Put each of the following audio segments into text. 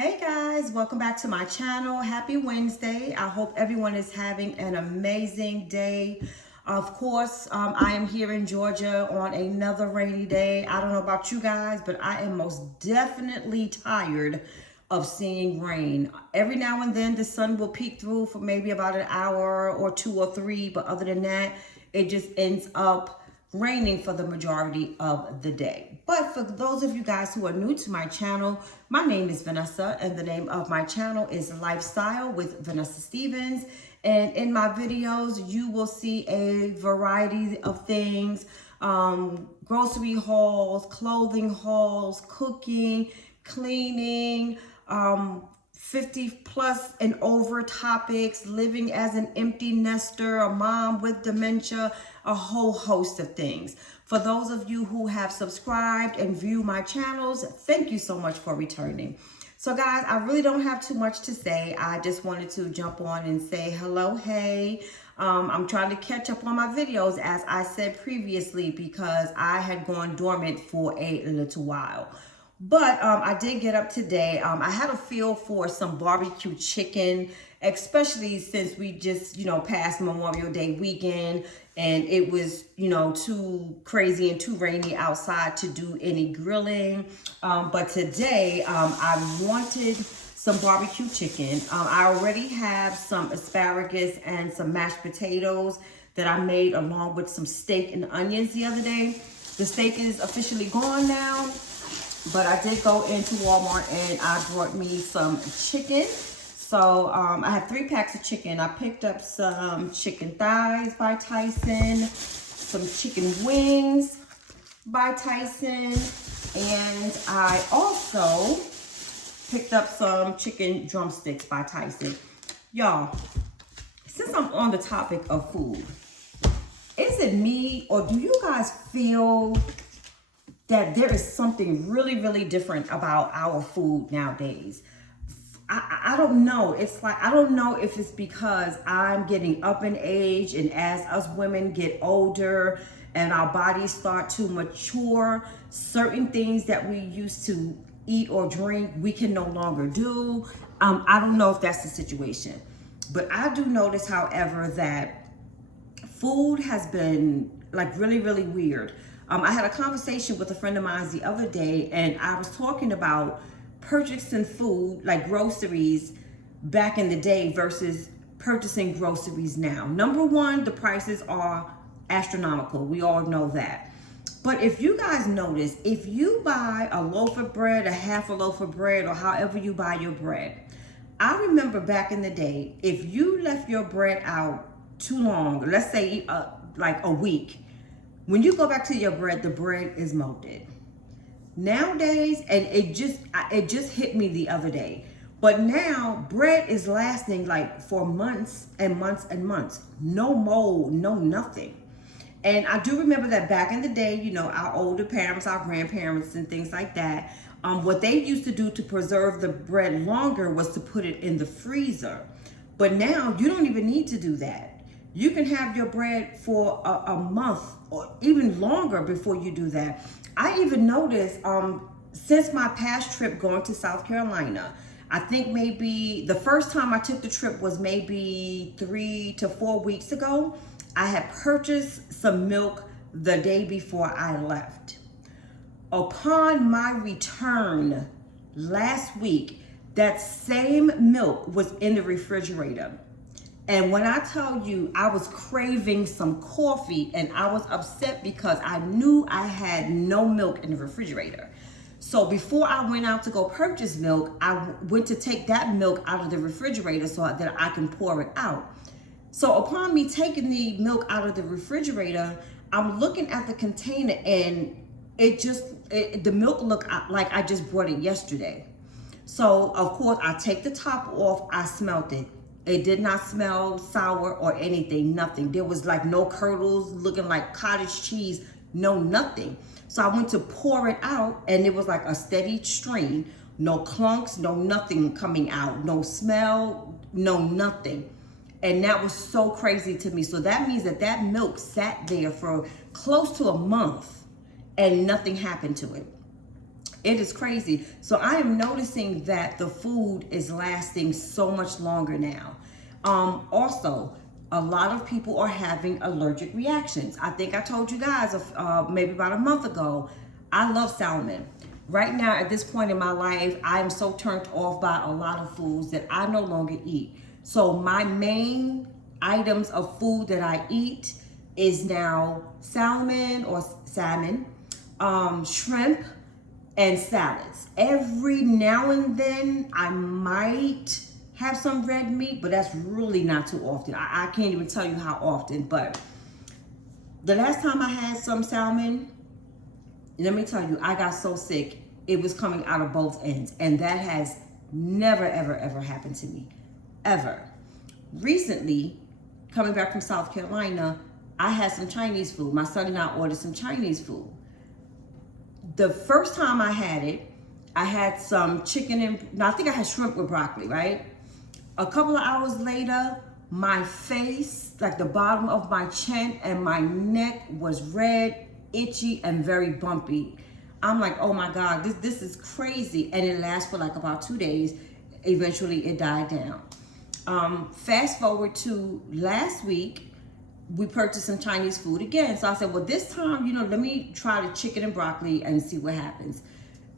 Hey guys, welcome back to my channel. Happy Wednesday. I hope everyone is having an amazing day. Of course, I am here in Georgia on another rainy day. I don't know about you guys, but I am most definitely tired of seeing rain. Every now and then the sun will peek through for maybe about an hour or two or three, but other than that, it just ends up raining for the majority of the day. But for those of you guys who are new to my channel, my name is Vanessa and the name of my channel is Lifestyle with Vanessa Stevens. And in my videos, you will see a variety of things, grocery hauls, clothing hauls, cooking, cleaning, 50 plus and over topics, living as an empty nester, a mom with dementia, a whole host of things. For those of you who have subscribed and view my channels, thank you so much for returning. So guys, I really don't have too much to say. I just wanted to jump on and say hello, hey. I'm trying to catch up on my videos, as I said previously, because I had gone dormant for a little while. But I did get up today. I had a feel for some barbecue chicken, especially since we just, passed Memorial Day weekend and it was, too crazy and too rainy outside to do any grilling. But today I wanted some barbecue chicken. I already have some asparagus and some mashed potatoes that I made along with some steak and onions the other day. The steak is officially gone now. But I did go into Walmart and I brought me some chicken. So I have 3 packs of chicken. I picked up some chicken thighs by Tyson, some chicken wings by Tyson, and I also picked up some chicken drumsticks by Tyson. Y'all, since I'm on the topic of food, is it me or do you guys feel that there is something really, really different about our food nowadays? I don't know. It's like, I don't know if it's because I'm getting up in age and as us women get older and our bodies start to mature, certain things that we used to eat or drink, we can no longer do. I don't know if that's the situation. But I do notice, however, that food has been like really, really weird. I had a conversation with a friend of mine the other day, and I was talking about purchasing food, like groceries, back in the day versus purchasing groceries now. Number one, the prices are astronomical. We all know that. But if you guys notice, if you buy a loaf of bread, a half a loaf of bread, or however you buy your bread, I remember back in the day, if you left your bread out too long, let's say like a week, when you go back to your bread, the bread is molded. Nowadays, and it just hit me the other day, but now bread is lasting like for months and months and months. No mold, no nothing. And I do remember that back in the day, our older parents, our grandparents and things like that, what they used to do to preserve the bread longer was to put it in the freezer. But now you don't even need to do that. You can have your bread for a month or even longer before you do that. I even noticed since my past trip going to South Carolina, I think maybe the first time I took the trip was maybe 3 to 4 weeks ago. I had purchased some milk the day before I left. Upon my return last week, that same milk was in the refrigerator. And when I tell you, I was craving some coffee and I was upset because I knew I had no milk in the refrigerator. So before I went out to go purchase milk, I went to take that milk out of the refrigerator so that I can pour it out. So upon me taking the milk out of the refrigerator, I'm looking at the container and the milk looked like I just brought it yesterday. So of course I take the top off, I smelled it. It did not smell sour or anything, nothing. There was like no curdles, looking like cottage cheese, no nothing. So I went to pour it out and it was like a steady stream, no clunks, no nothing coming out, no smell, no nothing. And that was so crazy to me. So that means that milk sat there for close to a month and nothing happened to it. It is crazy. So I am noticing that the food is lasting so much longer now. Also, a lot of people are having allergic reactions. I think I told you guys maybe about a month ago, I love salmon. Right now, at this point in my life, I am so turned off by a lot of foods that I no longer eat. So my main items of food that I eat is now salmon, shrimp, and salads. Every now and then I might have some red meat, but that's really not too often. I can't even tell you how often, but the last time I had some salmon, let me tell you, I got so sick. It was coming out of both ends, and that has never, ever, ever happened to me, ever. Recently, coming back from South Carolina, I had some Chinese food. My son and I ordered some Chinese food. The first time I had it, I had some chicken and, no, I think I had shrimp with broccoli, right? A couple of hours later, my face, like the bottom of my chin and my neck was red, itchy, and very bumpy. I'm like, oh my God, this is crazy. And it lasts for like about 2 days. Eventually it died down. Fast forward to last week, we purchased some Chinese food again. So I said, well, this time, let me try the chicken and broccoli and see what happens.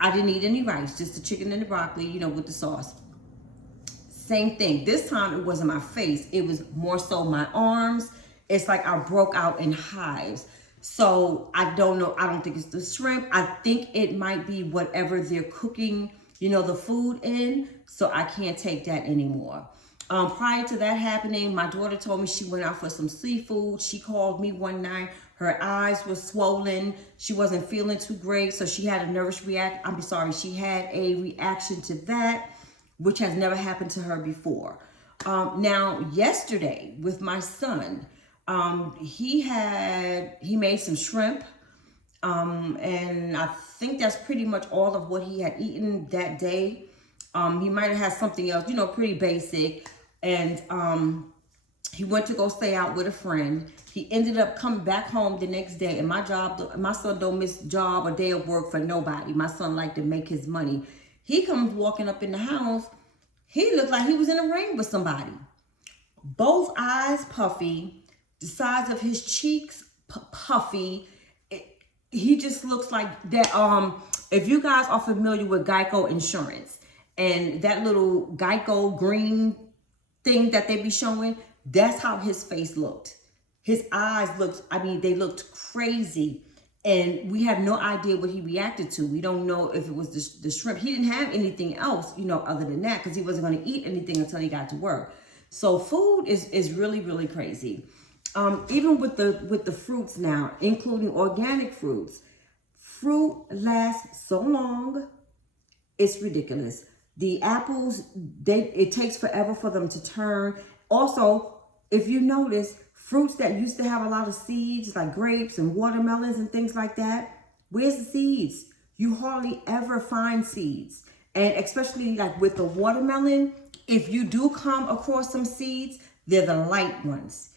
I didn't eat any rice, just the chicken and the broccoli, with the sauce. Same thing. This time it wasn't my face. It was more so my arms. It's like I broke out in hives. So I don't know. I don't think it's the shrimp. I think it might be whatever they're cooking, the food in. So I can't take that anymore. Prior to that happening, my daughter told me she went out for some seafood. She called me one night. Her eyes were swollen. She wasn't feeling too great. So she had a nervous reaction. She had a reaction to that, which has never happened to her before. Now, yesterday with my son, he made some shrimp, and I think that's pretty much all of what he had eaten that day. He might have had something else, pretty basic, and he went to go stay out with a friend. He ended up coming back home the next day, and my son don't miss job or day of work for nobody. My son like to make his money. He comes walking up in the house. He looked like he was in a ring with somebody. Both eyes puffy, the size of his cheeks puffy. He just looks like that. If you guys are familiar with Geico Insurance and that little Geico green thing that they be showing, that's how his face looked. His eyes they looked crazy. And we have no idea what he reacted to. We don't know if it was the shrimp. He didn't have anything else, other than that, because he wasn't going to eat anything until he got to work. So food is really, really crazy. Even with the fruits now, including organic fruits, fruit lasts so long, it's ridiculous. The apples, it takes forever for them to turn. Also, if you notice, fruits that used to have a lot of seeds, like grapes and watermelons and things like that, where's the seeds? You hardly ever find seeds. And especially like with the watermelon, if you do come across some seeds, they're the light ones,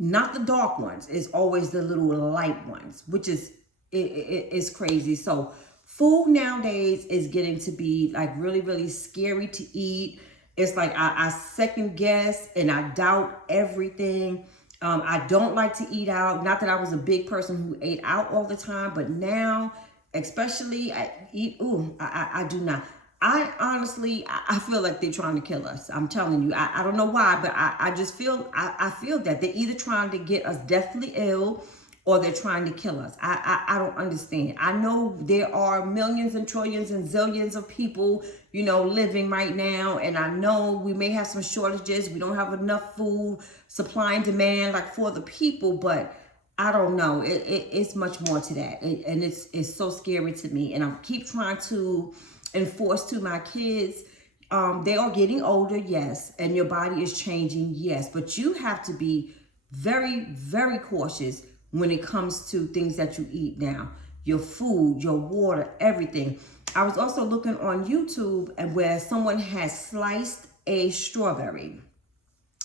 not the dark ones. It's always the little light ones, which is it's crazy. So food nowadays is getting to be like really, really scary to eat. It's like I second guess and I doubt everything. I don't like to eat out. Not that I was a big person who ate out all the time, but now, especially, I do not. I honestly, I feel like they're trying to kill us. I'm telling you, I don't know why, but I just feel, I feel that they're either trying to get us deathly ill or they're trying to kill us. I don't understand. I know there are millions and trillions and zillions of people, living right now. And I know we may have some shortages. We don't have enough food, supply and demand, like for the people, but I don't know. It's much more to that. And it's so scary to me. And I keep trying to enforce to my kids, they are getting older, yes. And your body is changing, yes. But you have to be very, very cautious when it comes to things that you eat now. Your food, your water, everything. I was also looking on YouTube and where someone has sliced a strawberry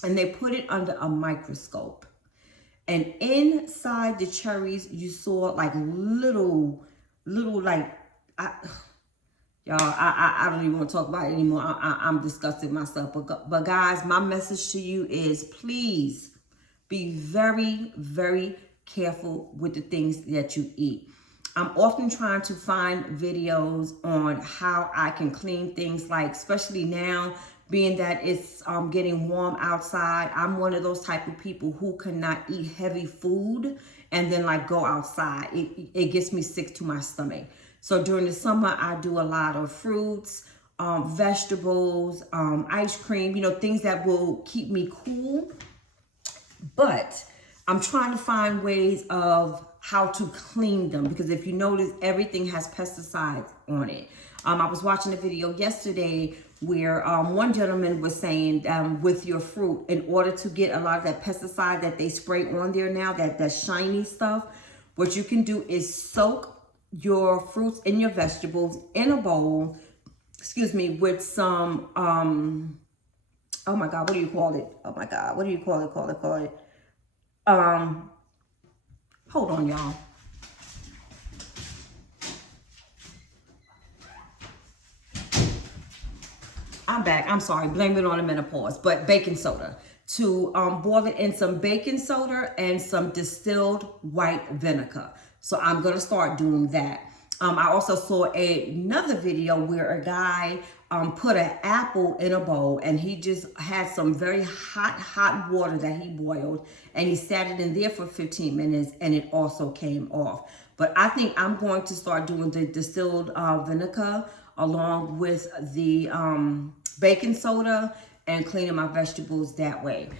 and they put it under a microscope. And inside the cherries, you saw like little like, Y'all, I don't even want to talk about it anymore. I'm disgusted myself. But guys, my message to you is please be very, very careful with the things that you eat. I'm often trying to find videos on how I can clean things, like especially now, being that it's getting warm outside. I'm one of those type of people who cannot eat heavy food and then like go outside. It gets me sick to my stomach. So during the summer, I do a lot of fruits, vegetables, ice cream, things that will keep me cool. But I'm trying to find ways of how to clean them, because if you notice, everything has pesticides on it. I was watching a video yesterday where one gentleman was saying with your fruit, in order to get a lot of that pesticide that they spray on there now, that shiny stuff, what you can do is soak your fruits and your vegetables in a bowl, excuse me, with some, oh my God, what do you call it? Oh my God, what do you call it? Um, Hold on, y'all. I'm back. I'm sorry. Blame it on the menopause. But baking soda. To boil it in some baking soda and some distilled white vinegar. So I'm going to start doing that. I also saw another video where a guy put an apple in a bowl, and he just had some very hot water that he boiled, and he sat it in there for 15 minutes, and it also came off. But I think I'm going to start doing the distilled vinegar along with the baking soda and cleaning my vegetables that way.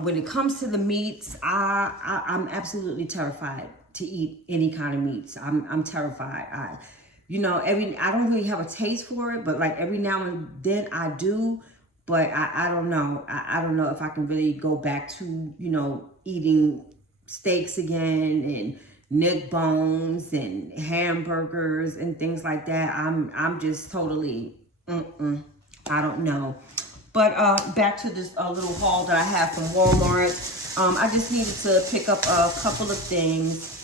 When it comes to the meats, I'm absolutely terrified to eat any kind of meats. I'm terrified. I don't really have a taste for it, but like every now and then I do. But I don't know. I don't know if I can really go back to, eating steaks again and neck bones and hamburgers and things like that. I'm just totally, I don't know. But back to this little haul that I have from Walmart. I just needed to pick up a couple of things.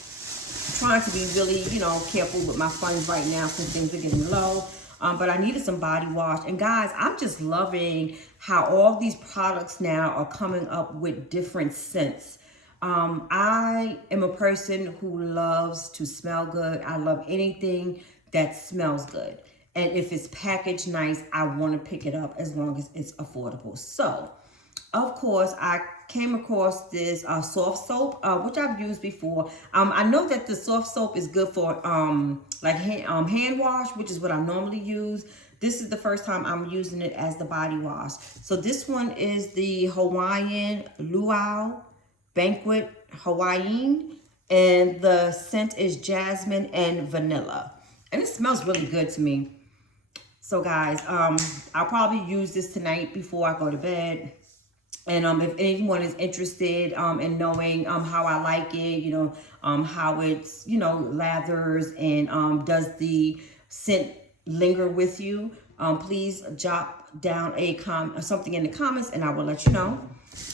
I'm trying to be really, careful with my funds right now since things are getting low. But I needed some body wash. And guys, I'm just loving how all these products now are coming up with different scents. I am a person who loves to smell good. I love anything that smells good. And if it's packaged nice, I want to pick it up as long as it's affordable. So, of course, I came across this soft soap, which I've used before. I know that the soft soap is good for hand wash, which is what I normally use. This is the first time I'm using it as the body wash. So this one is the Hawaiian Luau Banquet Hawaiian, and the scent is jasmine and vanilla. And it smells really good to me. So guys, I'll probably use this tonight before I go to bed. And if anyone is interested in knowing how I like it, how it's, lathers and does the scent linger with you, please jot down something in the comments and I will let you know.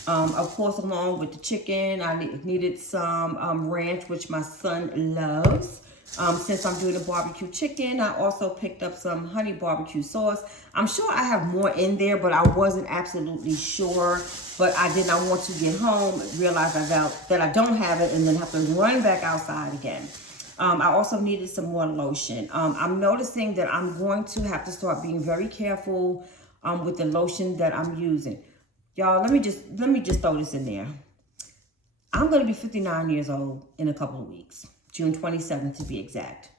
Of course, along with the chicken, I needed some ranch, which my son loves. Since I'm doing a barbecue chicken, I also picked up some honey barbecue sauce. I'm sure I have more in there, but I wasn't absolutely sure. But I did not want to get home, realize that I don't have it, and then have to run back outside again. I also needed some more lotion. I'm noticing that I'm going to have to start being very careful with the lotion that I'm using. Y'all, let me just throw this in there. I'm going to be 59 years old in a couple of weeks. June 27th to be exact.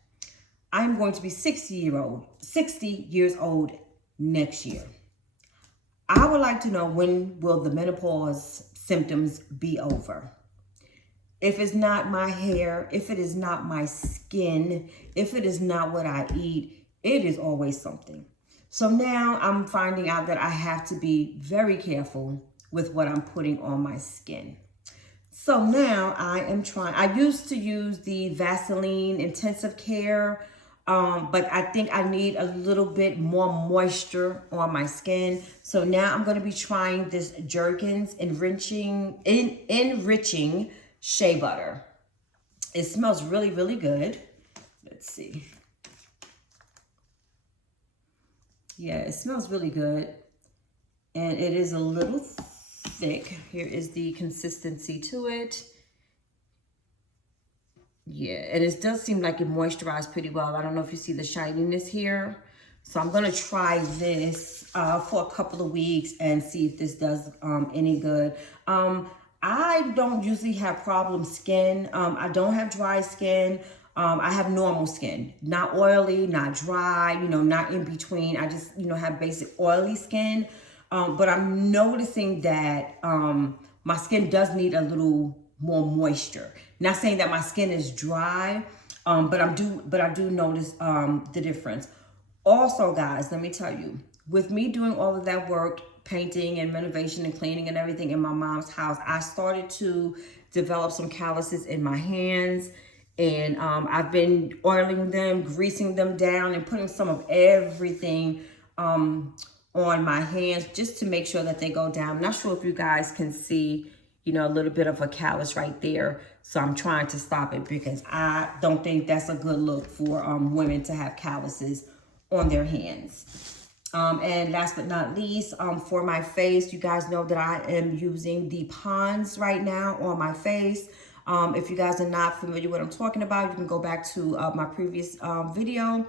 I'm going to be 60 years old next year. I would like to know, when will the menopause symptoms be over? If it's not my hair, if it is not my skin, if it is not what I eat, it is always something. So now I'm finding out that I have to be very careful with what I'm putting on my skin. So now I used to use the Vaseline Intensive Care, but I think I need a little bit more moisture on my skin. So now I'm going to be trying this Jergens Enriching Shea Butter. It smells really, really good. Let's see. Yeah, it smells really good. And it is a little thick. Here is the consistency to it. Yeah, and it does seem like it moisturized pretty well. I don't know if you see the shininess here. So I'm going to try this for a couple of weeks and see if this does any good. I don't usually have problem skin. I don't have dry skin. I have normal skin, not oily, not dry, you know, not in between. I just, you know, have basic oily skin. But I'm noticing that my skin does need a little more moisture. Not saying that my skin is dry, but I do notice the difference. Also, guys, let me tell you, with me doing all of that work, painting and renovation and cleaning and everything in my mom's house, I started to develop some calluses in my hands. And I've been oiling them, greasing them down, and putting some of everything on my hands just to make sure that they go down. I'm not sure if you guys can see, you know, a little bit of a callus right there. So I'm trying to stop it because I don't think that's a good look for women to have calluses on their hands. And last but not least, for my face, you guys know that I am using the Pond's right now on my face. If you guys are not familiar with what I'm talking about, you can go back to my previous video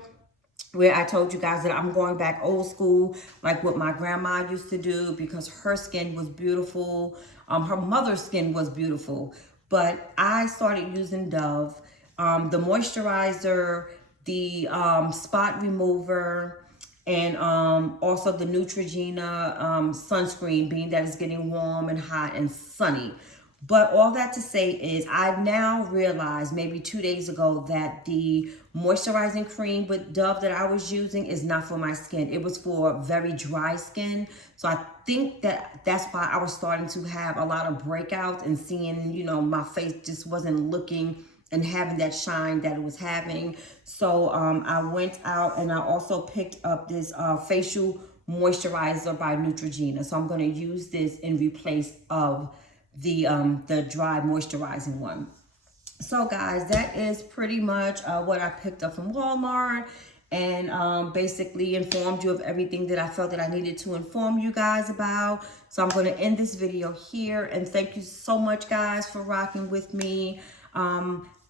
where I told you guys that I'm going back old school, like what my grandma used to do, because her skin was beautiful. Her mother's skin was beautiful. But I started using Dove, the moisturizer, the spot remover, and also the Neutrogena sunscreen, being that it's getting warm and hot and sunny. But all that to say is I now realize maybe 2 days ago that the moisturizing cream with Dove that I was using is not for my skin. It was for very dry skin. So I think that that's why I was starting to have a lot of breakouts and seeing, you know, my face just wasn't looking and having that shine that it was having. So I went out and I also picked up this facial moisturizer by Neutrogena. So I'm going to use this in replace of the dry moisturizing one. So guys, that is pretty much what I picked up from Walmart, and basically informed you of everything that I felt that I needed to inform you guys about. So I'm going to end this video here, and thank you so much guys for rocking with me.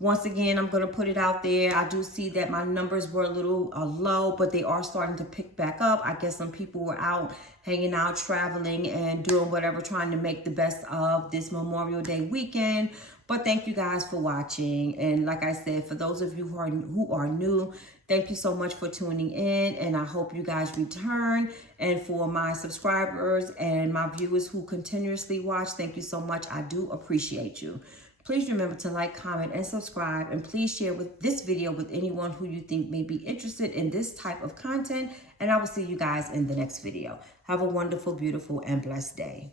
Once again, I'm going to put it out there. I do see that my numbers were a little low, but they are starting to pick back up. I guess some people were out hanging out, traveling, and doing whatever, trying to make the best of this Memorial Day weekend. But thank you guys for watching. And like I said, for those of you who are new, thank you so much for tuning in. And I hope you guys return. And for my subscribers and my viewers who continuously watch, thank you so much. I do appreciate you. Please remember to like, comment, and subscribe. And please share this video with anyone who you think may be interested in this type of content. And I will see you guys in the next video. Have a wonderful, beautiful, and blessed day.